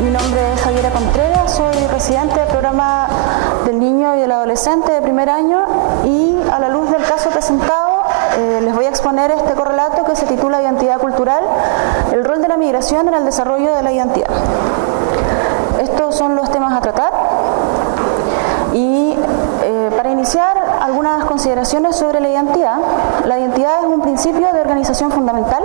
Mi nombre es Javiera Contreras, soy residente del programa del niño y del adolescente de primer año y a la luz del caso presentado les voy a exponer este correlato que se titula Identidad cultural, el rol de la migración en el desarrollo de la identidad. Estos son los temas a tratar y para iniciar algunas consideraciones sobre la identidad. La identidad es un principio de organización fundamental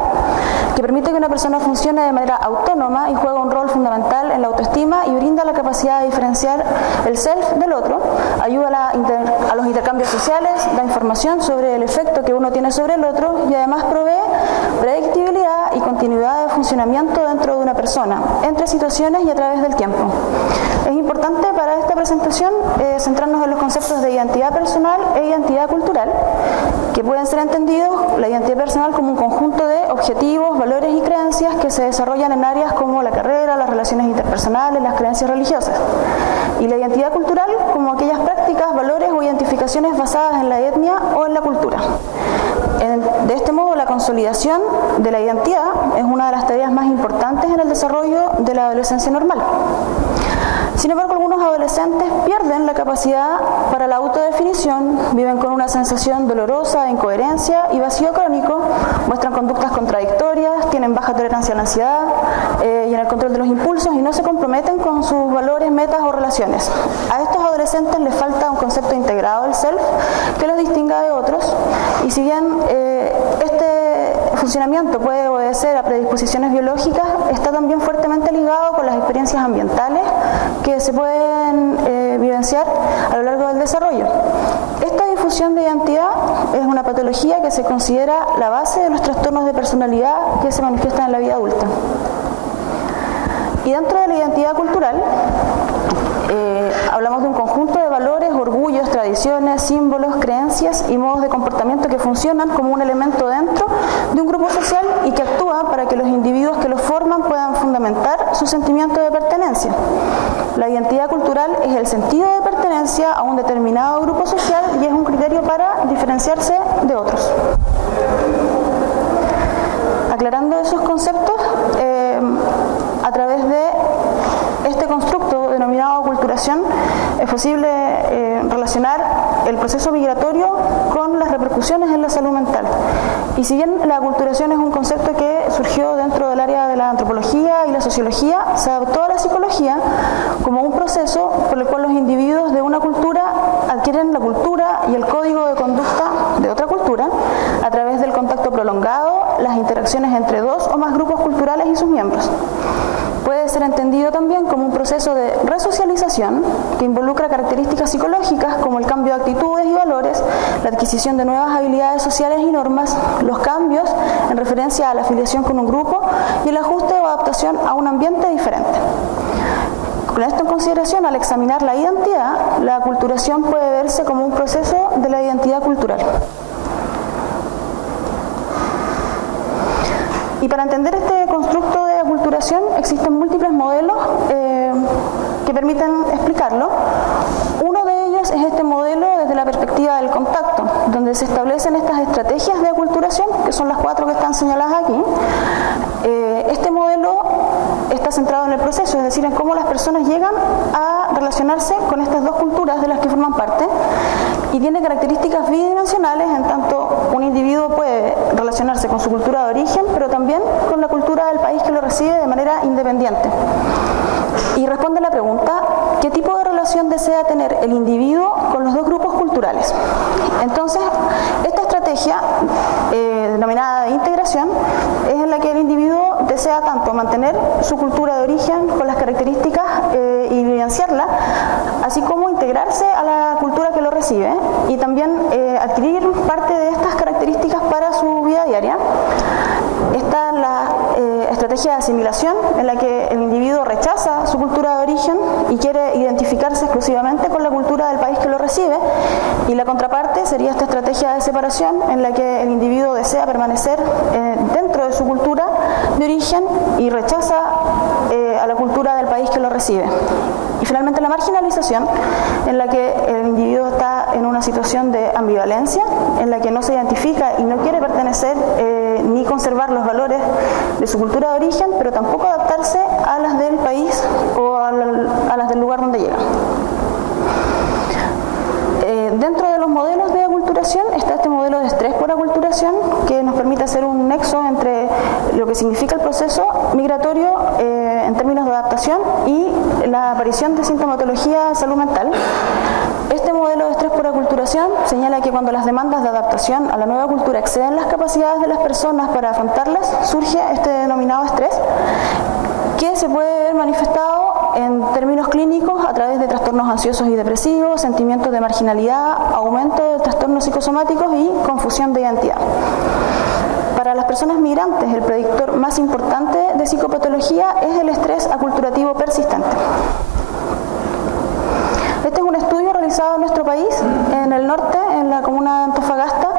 que permite que una persona funcione de manera autónoma y juega un rol fundamental en la autoestima y brinda la capacidad de diferenciar el self del otro, ayuda a los intercambios sociales, da información sobre el efecto que uno tiene sobre el otro y además provee predictibilidad y continuidad de funcionamiento dentro de una persona, entre situaciones y a través del tiempo. Es importante para esta presentación centrarnos en los conceptos de identidad personal e identidad cultural, que pueden ser entendidos la identidad personal como un conjunto de objetivos, valores y creencias que se desarrollan en áreas como la carrera, las relaciones interpersonales, las creencias religiosas. Y la identidad cultural como aquellas prácticas, valores o identificaciones basadas en la etnia o en la cultura. De este modo, la consolidación de la identidad es una de las tareas más importantes en el desarrollo de la adolescencia normal. Sin embargo, algunos adolescentes pierden la capacidad para la autodefinición, viven con una sensación dolorosa de incoherencia y vacío crónico, muestran conductas contradictorias, tienen baja tolerancia a la ansiedad y en el control de los impulsos y no se comprometen con sus valores, metas o relaciones. A estos adolescentes les falta un concepto integrado del self que los distinga de otros y si bien este funcionamiento puede obedecer a predisposiciones biológicas, está también fuertemente ligado con las experiencias ambientales que se pueden vivenciar a lo largo del desarrollo. Esta difusión de identidad es una patología que se considera la base de los trastornos de personalidad que se manifiestan en la vida adulta. Y dentro de la identidad cultural, hablamos de un conjunto de valores, orgullos, tradiciones, símbolos, creencias y modos de comportamiento que funcionan como un elemento dentro de un grupo social y que actúa para que los individuos que lo forman puedan fundamentar su sentimiento de pertenencia. La identidad cultural es el sentido de pertenencia a un determinado grupo social y es un criterio para diferenciarse de otros. Aclarando esos conceptos, a través de este constructo denominado aculturación es posible relacionar el proceso migratorio con las repercusiones en la salud mental. Y si bien la aculturación es un concepto que surgió dentro del área de la antropología y la sociología, se adoptó a la psicología como un proceso por el cual los individuos de una cultura adquieren la cultura y el código de conducta de otra cultura a través del contacto prolongado, las interacciones entre dos o más grupos culturales y sus miembros. Puede ser entendido también como un proceso de resocialización que involucra características psicológicas como el cambio de actitudes y valores, la adquisición de nuevas habilidades sociales y normas, los cambios en referencia a la afiliación con un grupo y el ajuste o adaptación a un ambiente diferente. Con esto en consideración, al examinar la identidad, la aculturación puede verse como un proceso de la identidad cultural. Y para entender este constructo de aculturación existen múltiples modelos que permiten explicarlo. Uno de ellos es este modelo desde la perspectiva del contacto, donde se establecen estas estrategias de aculturación, que son las 4 que están señaladas aquí. Este modelo está centrado en el proceso, es decir, en cómo las personas llegan a relacionarse con estas dos culturas de las que forman parte y tiene características bidimensionales, en tanto un individuo puede relacionarse con su cultura de origen, pero también con la cultura del país que lo recibe de manera independiente. Y responde a la pregunta, ¿qué tipo de relación desea tener el individuo con los dos grupos culturales? Entonces, esta estrategia, denominada de integración, es en la que el individuo desea tanto mantener su cultura de origen con las características y vivenciarla, así como integrarse a la cultura que lo recibe y también adquirir parte de estas características para su vida diaria. Está la estrategia de asimilación, en la que el individuo rechaza su cultura de origen y quiere identificarse exclusivamente con la cultura del país que lo recibe, y la contraparte sería esta estrategia de separación, en la que el individuo desea permanecer dentro de su cultura de origen y rechaza a la cultura del país que lo recibe. Y finalmente la marginalización, en la que el individuo está en una situación de ambivalencia, en la que no se identifica y no quiere pertenecer ni conservar los valores de su cultura de origen, pero tampoco adaptarse a las del país o a las del lugar donde llegan. Dentro de los modelos de aculturación está este modelo de estrés por aculturación, que nos permite hacer un nexo entre lo que significa el proceso migratorio en términos de adaptación y la aparición de sintomatología de salud mental. Este modelo de estrés por aculturación señala que cuando las demandas de adaptación a la nueva cultura exceden las capacidades de las personas para afrontarlas, surge este denominado estrés, que se puede ver manifestado en términos clínicos a través de trastornos ansiosos y depresivos, sentimientos de marginalidad, aumento de trastornos psicosomáticos y confusión de identidad. Para las personas migrantes, el predictor más importante de psicopatología es el estrés aculturativo persistente. Este es un estudio realizado en nuestro país, en el norte, en la comuna de Antofagasta,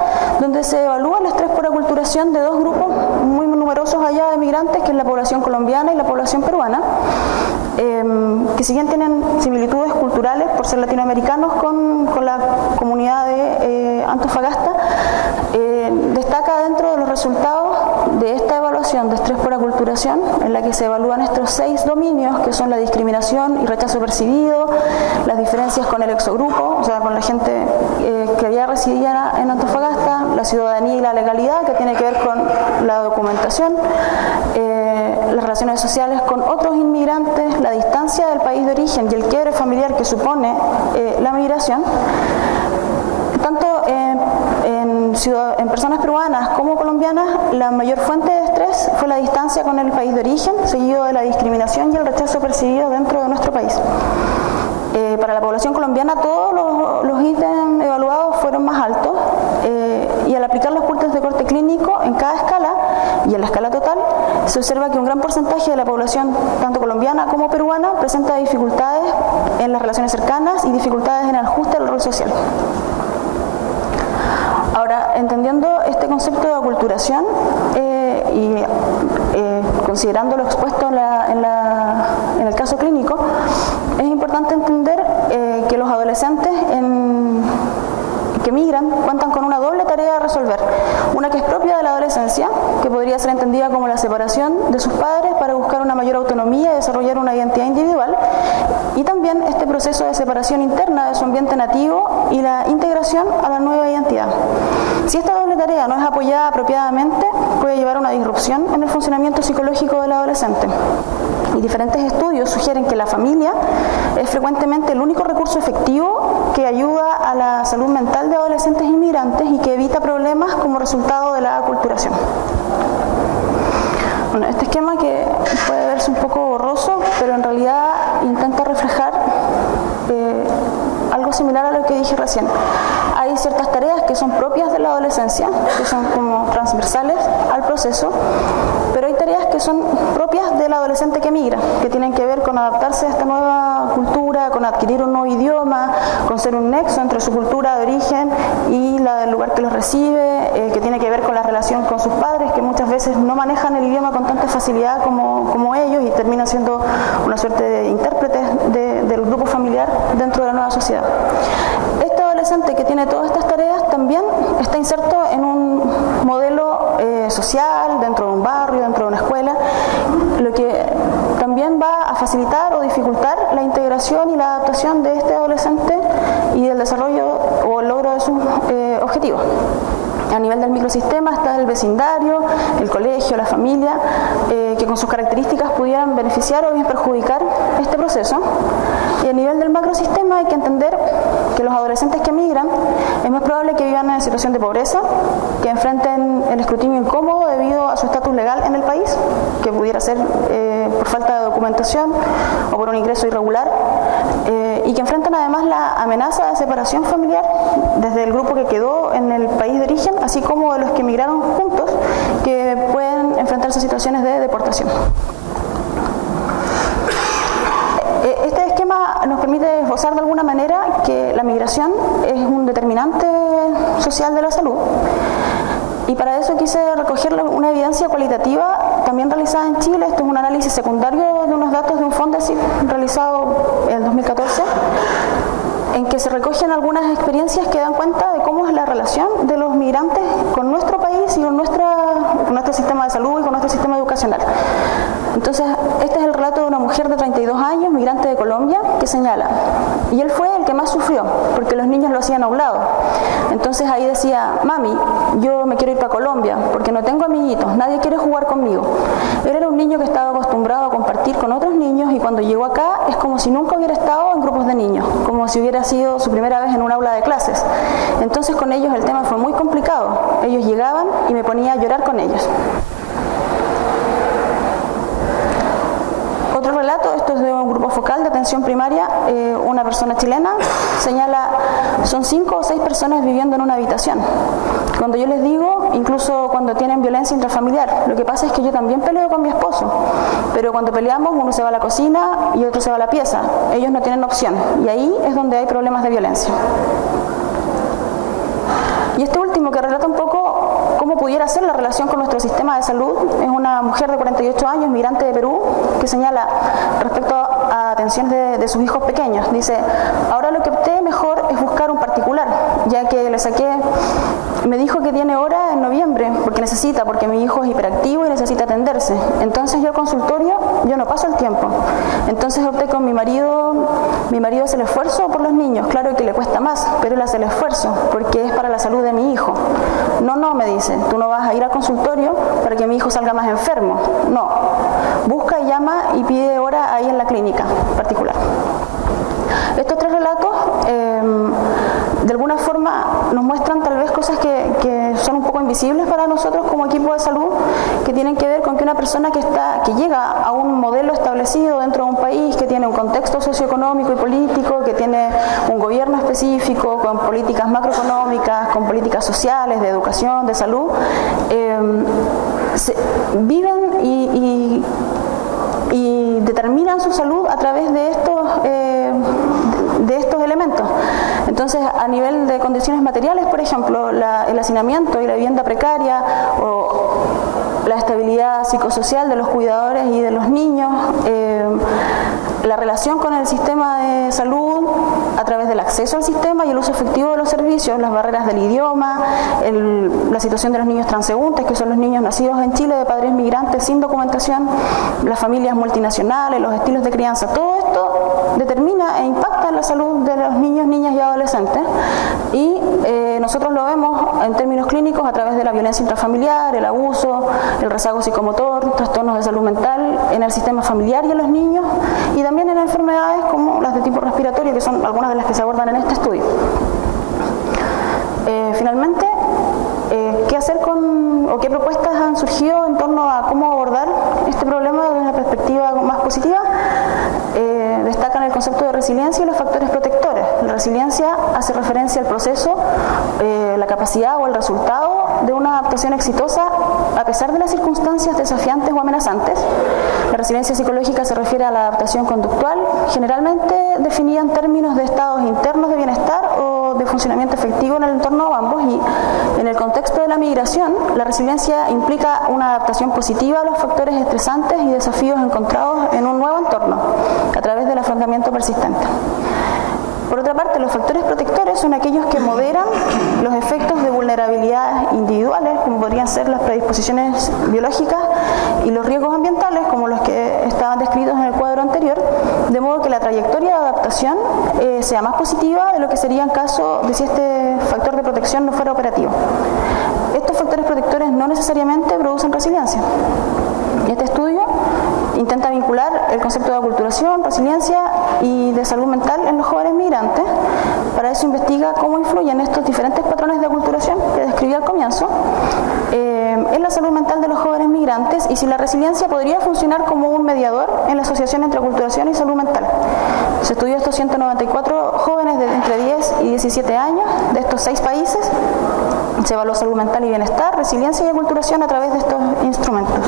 donde se evalúa el estrés por aculturación de dos grupos muy numerosos allá de migrantes, que es la población colombiana y la población peruana, que si bien tienen similitudes culturales por ser latinoamericanos con la comunidad de Antofagasta, destaca dentro de los resultados de esta evaluación de estrés por aculturación, en la que se evalúan estos 6 dominios, que son la discriminación y rechazo percibido, las diferencias con el exogrupo, o sea, con la gente que ya residía en Antofagasta, la ciudadanía y la legalidad, que tiene que ver con la documentación, las relaciones sociales con otros inmigrantes, la distancia del país de origen y el quiebre familiar que supone la migración. Tanto en personas peruanas como colombianas, la mayor fuente de estrés fue la distancia con el país de origen, seguido de la discriminación y el rechazo percibido dentro de nuestro país. Para la población colombiana todos los ítems evaluados fueron más altos y al aplicar los puntos de corte clínico en cada escala y en la escala total, se observa que un gran porcentaje de la población, tanto colombiana como peruana, presenta dificultades en las relaciones cercanas y dificultades en el ajuste al rol social. Ahora, entendiendo este concepto de aculturación y considerando lo expuesto en el caso clínico, es importante entender que los adolescentes que migran cuentan con una doble tarea a resolver. Una que es propia de la adolescencia, que podría ser entendida como la separación de sus padres para buscar una mayor autonomía y desarrollar una identidad individual, y también este proceso de separación interna de su ambiente nativo y la integración a la nueva identidad. Si esta doble tarea no es apoyada apropiadamente, puede llevar a una disrupción en el funcionamiento psicológico del adolescente. Y diferentes estudios sugieren que la familia es frecuentemente el único recurso efectivo que ayuda a la salud mental de adolescentes inmigrantes y que evita problemas como resultado de la aculturación. Bueno, este esquema, que puede verse un poco borroso, pero en realidad intenta reflejar algo similar a lo que dije recién. Hay ciertas tareas que son propias de la adolescencia, que son como transversales al proceso, pero hay tareas que son propias del adolescente que migra, que tienen que ver con adaptarse a esta nueva cultura, con adquirir un nuevo idioma, con ser un nexo entre su cultura de origen y la del lugar que los recibe, que tiene que ver con la relación con sus padres, que muchas veces no manejan el idioma con tanta facilidad como ellos y terminan siendo una suerte de intérpretes del grupo familiar dentro de la nueva sociedad. Este adolescente que tiene todas estas tareas también está inserto en un modelo social, dentro de un barrio, dentro de una escuela, lo que también va a facilitar o dificultar la integración y la adaptación de este adolescente y del desarrollo o el logro de sus objetivos. A nivel del microsistema está el vecindario, el colegio, la familia, que con sus características pudieran beneficiar o bien perjudicar este proceso. Y a nivel del macrosistema hay que entender que los adolescentes que migran es más probable que vivan en situación de pobreza, que enfrenten el escrutinio incómodo debido a su estatus legal en el país, que pudiera ser por falta de documentación o por un ingreso irregular, y que enfrentan además la amenaza de separación familiar desde el grupo que quedó en el país de origen, así como de los que migraron juntos, que pueden enfrentarse a situaciones de deportación. Este esquema nos permite esbozar de alguna manera que la migración es un determinante social de la salud, y para eso quise recoger una evidencia cualitativa también realizada en Chile. Este es un análisis secundario de unos datos de un Fondesit realizado en 2014, en que se recogen algunas experiencias que dan cuenta de cómo es la relación de los migrantes con nuestro país y con nuestro sistema de salud y con nuestro sistema educacional. que señala, y él fue el que más sufrió, porque los niños lo hacían a un lado. Entonces ahí decía, mami, yo me quiero ir para Colombia, porque no tengo amiguitos, nadie quiere jugar conmigo. Él era un niño que estaba acostumbrado a compartir con otros niños, y cuando llegó acá es como si nunca hubiera estado en grupos de niños, como si hubiera sido su primera vez en un aula de clases. Entonces con ellos el tema fue muy complicado. Ellos llegaban y me ponía a llorar con ellos. Otro relato, esto es de un grupo focal de atención primaria, una persona chilena señala, son 5 o 6 personas viviendo en una habitación. Cuando yo les digo, incluso cuando tienen violencia intrafamiliar, lo que pasa es que yo también peleo con mi esposo, pero cuando peleamos uno se va a la cocina y otro se va a la pieza, ellos no tienen opción, y ahí es donde hay problemas de violencia. Y este último, que relata un poco cómo pudiera ser la relación con nuestro sistema de salud, es una mujer de 48 años, migrante de Perú, que señala respecto a atención de sus hijos pequeños. Dice, ahora lo que opté mejor es buscar un particular, ya que le saqué, me dijo que tiene hora en noviembre, porque mi hijo es hiperactivo y necesita atenderse. Entonces yo al consultorio, yo no paso el tiempo. Entonces opté con mi marido hace el esfuerzo por los niños, claro que le cuesta más, pero él hace el esfuerzo, porque es para la salud de mi hijo. No, me dice, tú no vas a ir al consultorio para que mi hijo salga más enfermo. No, busca y llama y pide hora ahí en la clínica particular. Estos 3 relatos de alguna forma nos muestran tal vez cosas que son un poco invisibles para nosotros como equipo de salud, que tienen que ver con que una persona que llega a un modelo establecido dentro de un país, que tiene un contexto socioeconómico y político, que tiene un gobierno específico, con políticas macroeconómicas, con políticas sociales, de educación, de salud, viven y determinan su salud a través de estos elementos. Entonces, a nivel de condiciones materiales, por ejemplo, el hacinamiento y la vivienda precaria, o la estabilidad psicosocial de los cuidadores y de los niños, la relación con el sistema de salud a través del acceso al sistema y el uso efectivo de los servicios, las barreras del idioma, la situación de los niños transeúntes, que son los niños nacidos en Chile de padres migrantes sin documentación, las familias multinacionales, los estilos de crianza, todo esto determina e impacta en la salud de los niños, niñas y adolescentes, y nosotros lo vemos en términos clínicos a través de la violencia intrafamiliar, el abuso, el rezago psicomotor, trastornos de salud mental en el sistema familiar y en los niños, y también en enfermedades como las de tipo respiratorio, que son algunas de las que se abordan en este estudio. Finalmente, ¿qué hacer o qué propuestas han surgido en torno a cómo abordar este problema desde una perspectiva más positiva? Destacan el concepto de resiliencia y los factores protectores. La resiliencia hace referencia al proceso, la capacidad o el resultado de una adaptación exitosa a pesar de las circunstancias desafiantes o amenazantes. La resiliencia psicológica se refiere a la adaptación conductual, generalmente definida en términos de estados internos de bienestar o de funcionamiento efectivo en el entorno de ambos, y en el contexto de la migración, la resiliencia implica una adaptación positiva a los factores estresantes y desafíos encontrados en un nuevo entorno, a través del afrontamiento persistente. Por otra parte, los factores protectores son aquellos que moderan los efectos de vulnerabilidades individuales, como podrían ser las predisposiciones biológicas, y los riesgos ambientales, como los que estaban descritos en el cuadro anterior, de modo que la trayectoria de adaptación sea más positiva de lo que sería en caso de si este factor de protección no fuera operativo. Estos factores protectores no necesariamente producen resiliencia. Este estudio intenta vincular el concepto de aculturación, resiliencia y de salud mental en los jóvenes migrantes. Para eso investiga cómo influyen estos diferentes patrones de aculturación que describí al comienzo en la salud mental de los jóvenes migrantes, y si la resiliencia podría funcionar como un mediador en la asociación entre aculturación y salud mental. Se estudió a estos 194 jóvenes de entre 10 y 17 años de estos 6 países. Se evaluó salud mental y bienestar, resiliencia y aculturación a través de estos instrumentos.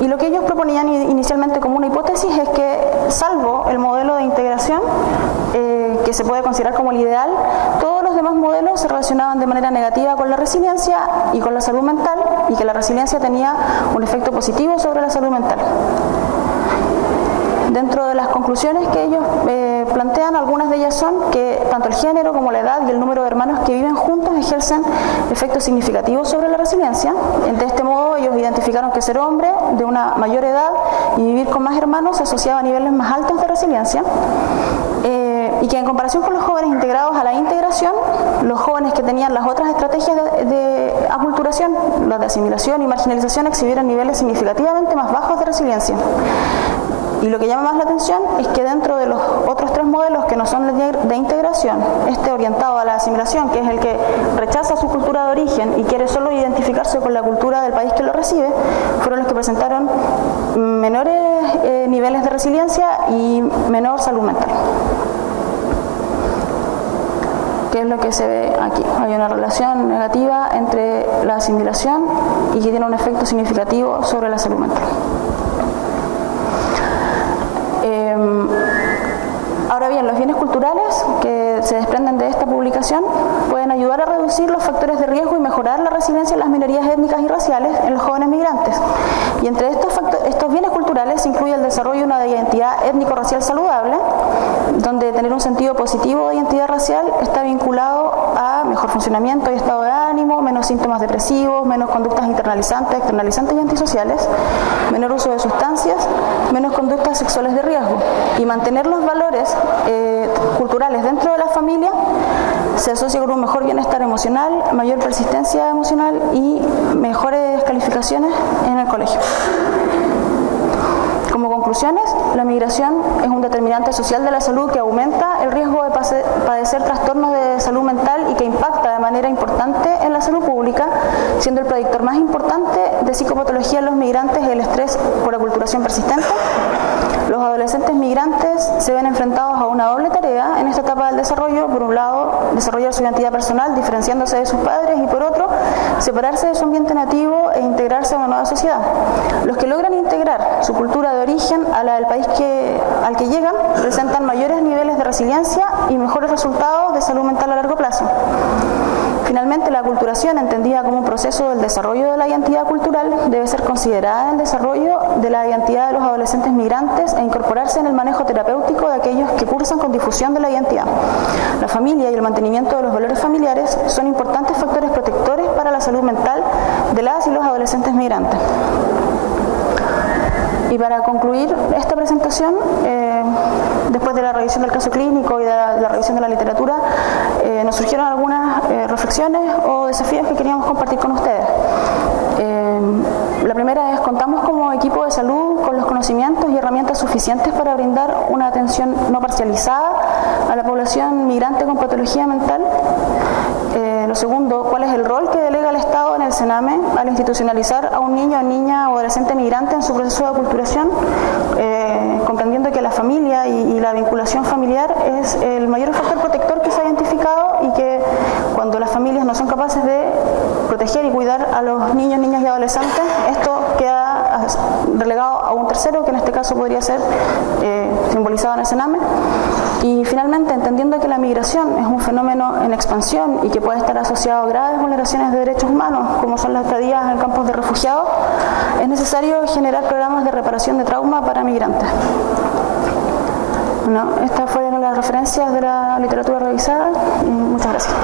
Y lo que ellos proponían inicialmente como una hipótesis es que, salvo el modelo de integración, que se puede considerar como el ideal, todos los demás modelos se relacionaban de manera negativa con la resiliencia y con la salud mental, y que la resiliencia tenía un efecto positivo sobre la salud mental. Dentro de las conclusiones que ellos plantean, algunas de ellas son que tanto el género como la edad y el número de hermanos que viven juntos ejercen efectos significativos sobre la resiliencia. De este modo ellos identificaron que ser hombre de una mayor edad y vivir con más hermanos se asociaba a niveles más altos de resiliencia. Y que en comparación con los jóvenes integrados a la integración, los jóvenes que tenían las otras estrategias de aculturación, las de asimilación y marginalización, exhibieron niveles significativamente más bajos de resiliencia. Y lo que llama más la atención es que dentro de los otros tres modelos que no son de integración, este orientado a la asimilación, que es el que rechaza su cultura de origen y quiere solo identificarse con la cultura del país que lo recibe, fueron los que presentaron menores niveles de resiliencia y menor salud mental. ¿Qué es lo que se ve aquí? Hay una relación negativa entre la asimilación y que tiene un efecto significativo sobre la salud mental. Ahora bien, los bienes culturales que se desprenden de esta publicación pueden ayudar a reducir los factores de riesgo y mejorar la resiliencia de las minorías étnicas y raciales en los jóvenes migrantes. Y entre estos bienes culturales se incluye el desarrollo de una identidad étnico-racial saludable, donde tener un sentido positivo de identidad racial está vinculado a mejor funcionamiento y estado de ánimo, menos síntomas depresivos, menos conductas internalizantes, externalizantes y antisociales, menor uso de sustancias, menos conductas sexuales de riesgo. Y mantener los valores culturales dentro de la familia se asocia con un mejor bienestar emocional, mayor persistencia emocional y mejores calificaciones en el colegio. Como conclusiones, la migración es un determinante social de la salud que aumenta el riesgo de padecer trastornos de salud mental y que impacta de manera importante en la salud pública, siendo el predictor más importante de psicopatología en los migrantes el estrés por aculturación persistente. Los adolescentes migrantes se ven enfrentados a una doble tarea en esta etapa del desarrollo. Por un lado, desarrollar su identidad personal diferenciándose de sus padres y por otro, separarse de su ambiente nativo e integrarse a una nueva sociedad. Los que logran integrar su cultura de origen a la del país al que llegan presentan mayores niveles de resiliencia y mejores resultados de salud mental a largo plazo. Finalmente, la aculturación, entendida como un proceso del desarrollo de la identidad cultural, debe ser considerada en el desarrollo de la identidad de los adolescentes migrantes e incorporarse en el manejo terapéutico de aquellos que cursan con difusión de la identidad. La familia y el mantenimiento de los valores familiares son importantes factores protectores para la salud mental de las y los adolescentes migrantes. Y para concluir esta presentación, después de la revisión del caso clínico y de la revisión de la literatura, nos surgieron algunas reflexiones o desafíos que queríamos compartir con ustedes. La primera es: contamos como equipo de salud con los conocimientos y herramientas suficientes para brindar una atención no parcializada a la población migrante con patología mental. Lo segundo, ¿cuál es el rol que delega el Estado en el CENAME al institucionalizar a un niño, niña o adolescente migrante en su proceso de aculturación, comprendiendo que la familia y la vinculación familiar es el mayor factor protector que se ha identificado y que cuando las familias no son capaces de proteger y cuidar a los niños, niñas y adolescentes, esto queda relegado a un tercero, que en este caso podría ser simbolizado en el CENAME. Y finalmente, entendiendo que la migración es un fenómeno en expansión y que puede estar asociado a graves vulneraciones de derechos humanos, como son las estadías en campos de refugiados, es necesario generar programas de reparación de trauma para migrantes. Bueno, estas fueron las referencias de la literatura revisada. Muchas gracias.